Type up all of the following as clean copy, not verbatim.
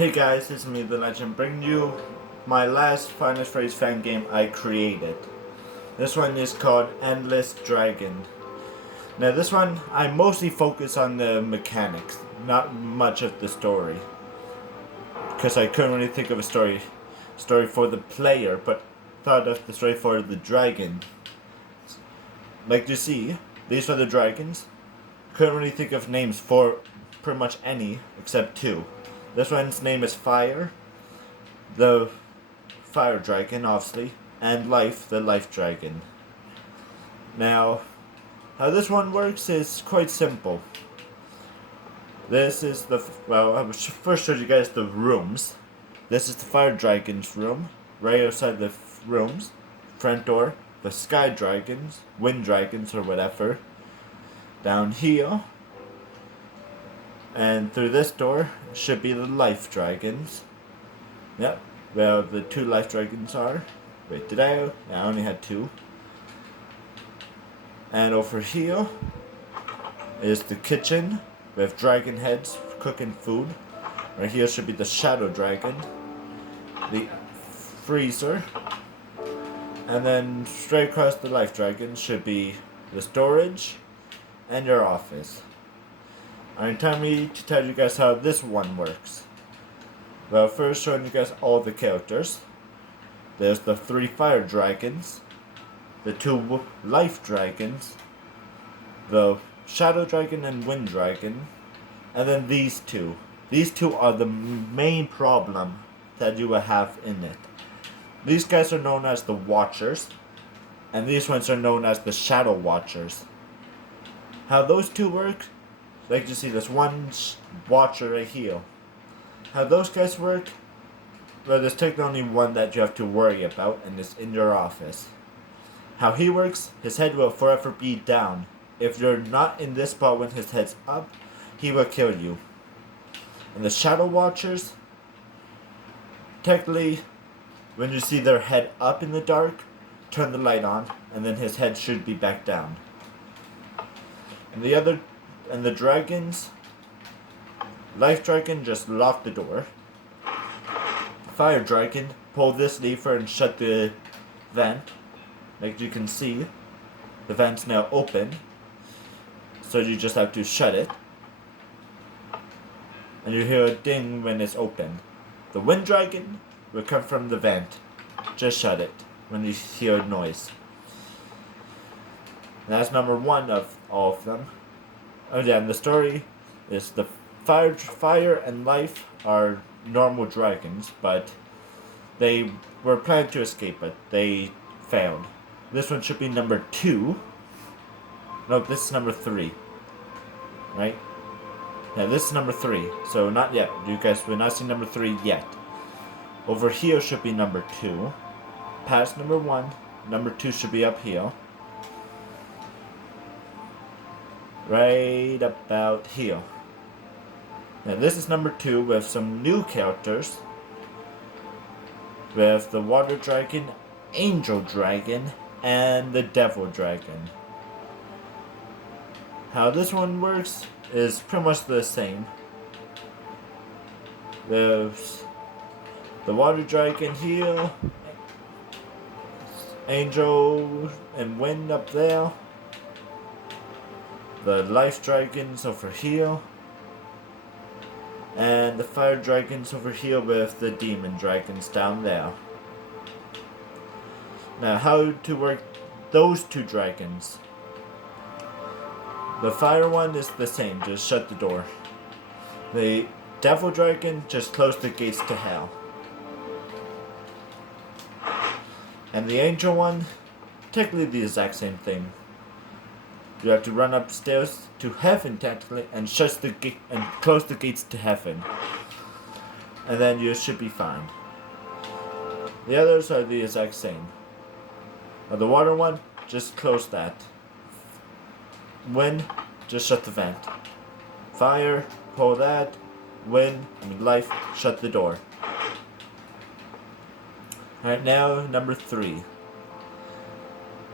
Hey guys, it's me, The Legend, bringing you my last Final Phrase fan game I created. This one is called Endless Dragon. Now this one, I mostly focus on the mechanics, not much of the story. Because I couldn't really think of a story for the player, but thought of the story for the dragon. Like you see, these are the dragons. Couldn't really think of names for pretty much any, except two. This one's name is Fire, the Fire Dragon, obviously, and Life, the Life Dragon. Now, how this one works is quite simple. This is I will first show you guys the rooms. This is the Fire Dragon's room, right outside the rooms, front door, the Sky Dragons, Wind Dragons, or whatever, down here. And through this door should be the Life Dragons. Yep, where the two Life Dragons are. Wait, did I? Yeah, I only had two. And over here is the kitchen with dragon heads cooking food. Right here should be the Shadow Dragon, the freezer, and then straight across the Life Dragon should be the storage and your office. Alright, time me to tell you guys how this one works. Well, first showing you guys all the characters. There's the three Fire Dragons, the two Life Dragons, the Shadow Dragon and Wind Dragon, and then these two. These two are the main problem that you will have in it. These guys are known as the Watchers, and these ones are known as the Shadow Watchers. How those two work? Like you see, there's one Watcher right here. How those guys work? Well, there's technically only one that you have to worry about, and it's in your office. How he works, his head will forever be down. If you're not in this spot when his head's up, he will kill you. And the Shadow Watchers, technically, when you see their head up in the dark, turn the light on, and then his head should be back down. And the dragons, Life Dragon, just lock the door. Fire Dragon, pull this lever and shut the vent. Like you can see, the vent's now open. So you just have to shut it. And you hear a ding when it's open. The Wind Dragon will come from the vent. Just shut it when you hear a noise. And that's number one of all of them. Oh yeah, and the story is the Fire and Life are normal dragons, but they were planning to escape, but they failed. This one should be number 2. No, this is number 3. Right? Yeah, this is number 3. So not yet. You guys will not see number 3 yet. Over here should be number 2. Past number 1. Number 2 should be up here. Right about here. Now this is number 2 with some new characters. With the Water Dragon, Angel Dragon, and the Devil Dragon. How this one works is pretty much the same. There's the Water Dragon here, Angel and Wind up there, the Life Dragons over here, and the Fire Dragons over here with the Demon Dragons down there. Now, how to work those two dragons. The Fire one is the same, just shut the door. The Devil Dragon, just close the gates to hell. And the Angel one, technically the exact same thing. You have to run upstairs to heaven technically and shut the gate and close the gates to heaven. And then you should be fine. The others are the exact same. Now the water one, just close that. Wind, just shut the vent. Fire, pull that. Life, shut the door. Alright, now number 3.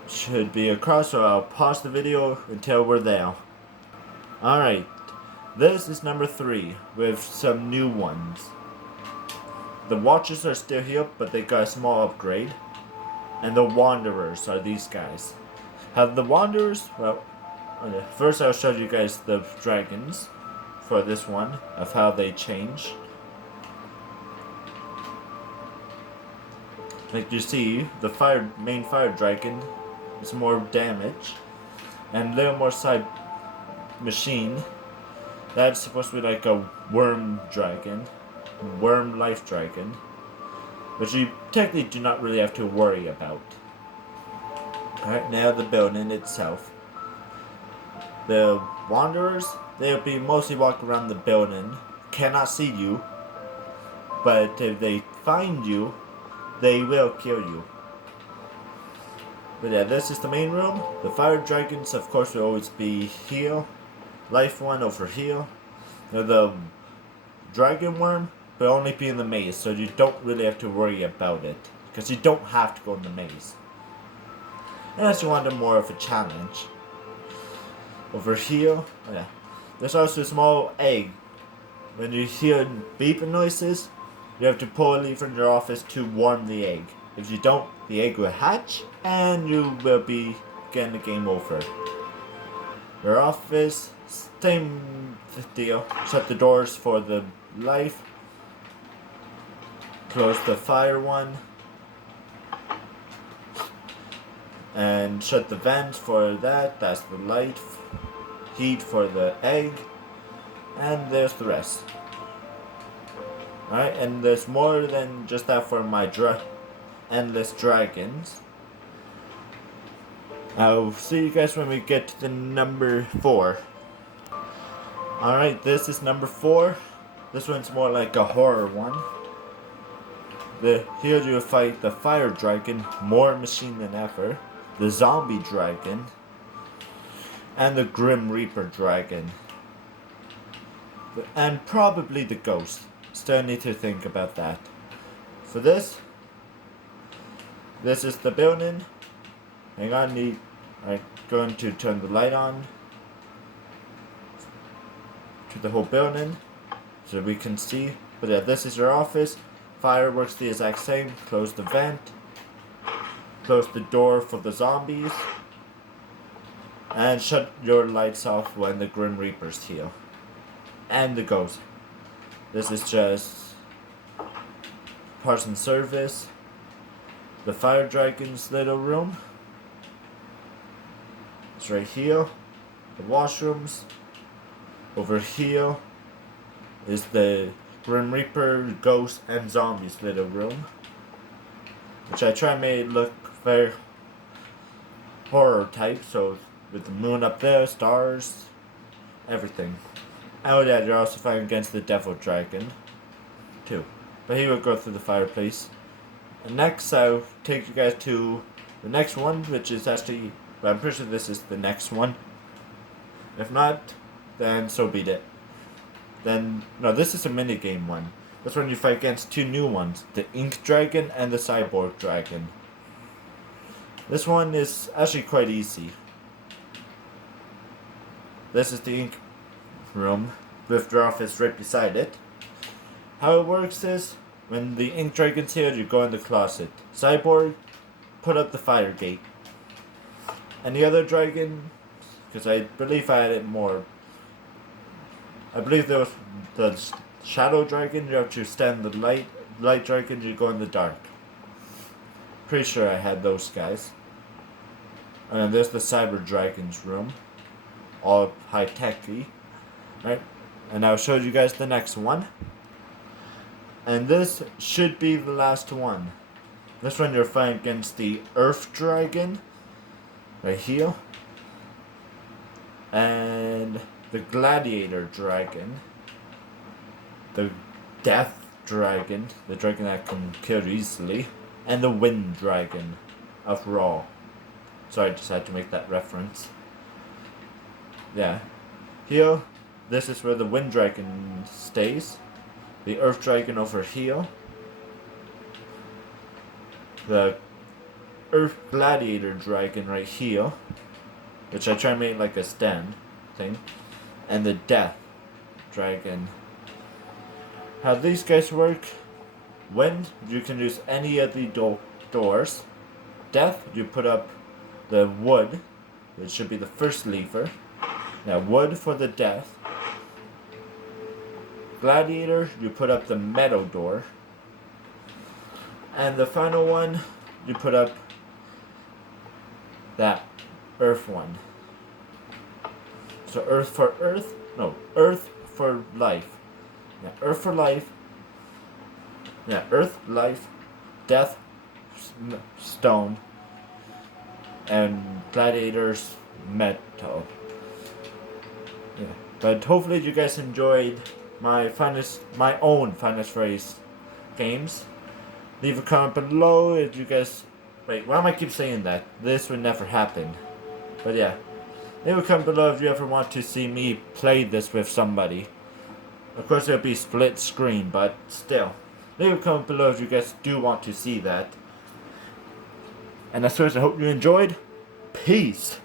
Should be across, so I'll pause the video until we're there. Alright, this is number 3 with some new ones. The Watchers are still here, but they got a small upgrade. And the Wanderers are these guys. The Wanderers, well, first I'll show you guys the dragons for this one, of how they change. Like you see, the main fire dragon is more damage, and a little more side machine. That's supposed to be like a worm dragon, worm life dragon, which you technically do not really have to worry about. Alright, now the building itself. The Wanderers, they'll be mostly walking around the building, cannot see you, but if they find you, they will kill you. But yeah, this is the main room. The fire dragons, of course, will always be here. Life one over here. Now the dragon worm will only be in the maze, so you don't really have to worry about it, because you don't have to go in the maze. Unless you want more of a challenge. Over here, oh yeah, there's also a small egg. When you hear beeping noises, you have to pull a lever in your office to warm the egg. If you don't, the egg will hatch, and you will be getting the game over. Your office, same deal. Shut the doors for the life. Close the fire one. And shut the vents for that. That's the light. Heat for the egg. And there's the rest. Alright, and there's more than just that for my endless dragons. I'll see you guys when we get to the number 4. Alright, this is number 4. This one's more like a horror one. Here you fight the fire dragon, more machine than ever, the zombie dragon, and the grim reaper dragon. And probably the ghost. Still need to think about that. For this is the building. Hang on, I'm going to turn the light on to the whole building so we can see. But yeah, this is your office. Fire works the exact same. Close the vent. Close the door for the zombies. And shut your lights off when the Grim Reaper's here. And the ghost. This is just parts and service. The fire dragon's little room. It's right here. The washrooms. Over here is the Grim Reaper, ghost, and zombies little room. Which I try and make it look very horror type, so with the moon up there, stars, everything. Oh yeah, you're also fighting against the devil dragon, too. But he will go through the fireplace. And next, I'll take you guys to the next one, which is actually, well, I'm pretty sure this is the next one. If not, then so be it. Then, no, this is a minigame one. That's when you fight against 2 new ones, the Ink Dragon and the Cyborg Dragon. This one is actually quite easy. This is the ink room with your office right beside it. How it works is, when the Ink Dragon's here, you go in the closet. Cyborg, put up the fire gate. And the other dragon, because I believe I added more. I believe there was the Shadow Dragon, you have to stand the light dragon, you go in the dark. Pretty sure I had those guys. And there's the Cyber Dragon's room. All high-techy. Right? And I'll show you guys the next one. And this should be the last one. This one you're fighting against the Earth Dragon. Right here. And the Gladiator Dragon. The Death Dragon. The dragon that can kill easily. And the Wind Dragon of Raw. Sorry, I just had to make that reference. Yeah. Here, this is where the Wind Dragon stays. The Earth Dragon over here. The Earth Gladiator Dragon right here. Which I try to make like a stand thing. And the Death Dragon. How these guys work Wind, you can use any of the doors. Death, you put up the wood. It should be the first lever. Now wood for the death. Gladiator, you put up the metal door. And the final one, you put up that earth one. So earth for earth, no, earth for life. Yeah, earth for life. Yeah, earth, life, death, stone, and gladiators, metal. Yeah, but hopefully you guys enjoyed my own finest phrase games. Leave a comment below if you guys. Wait, why am I keep saying that? This would never happen. But yeah, leave a comment below if you ever want to see me play this with somebody. Of course, it'll be split screen, but still. Leave a comment below if you guys do want to see that. And as always, I hope you enjoyed. Peace.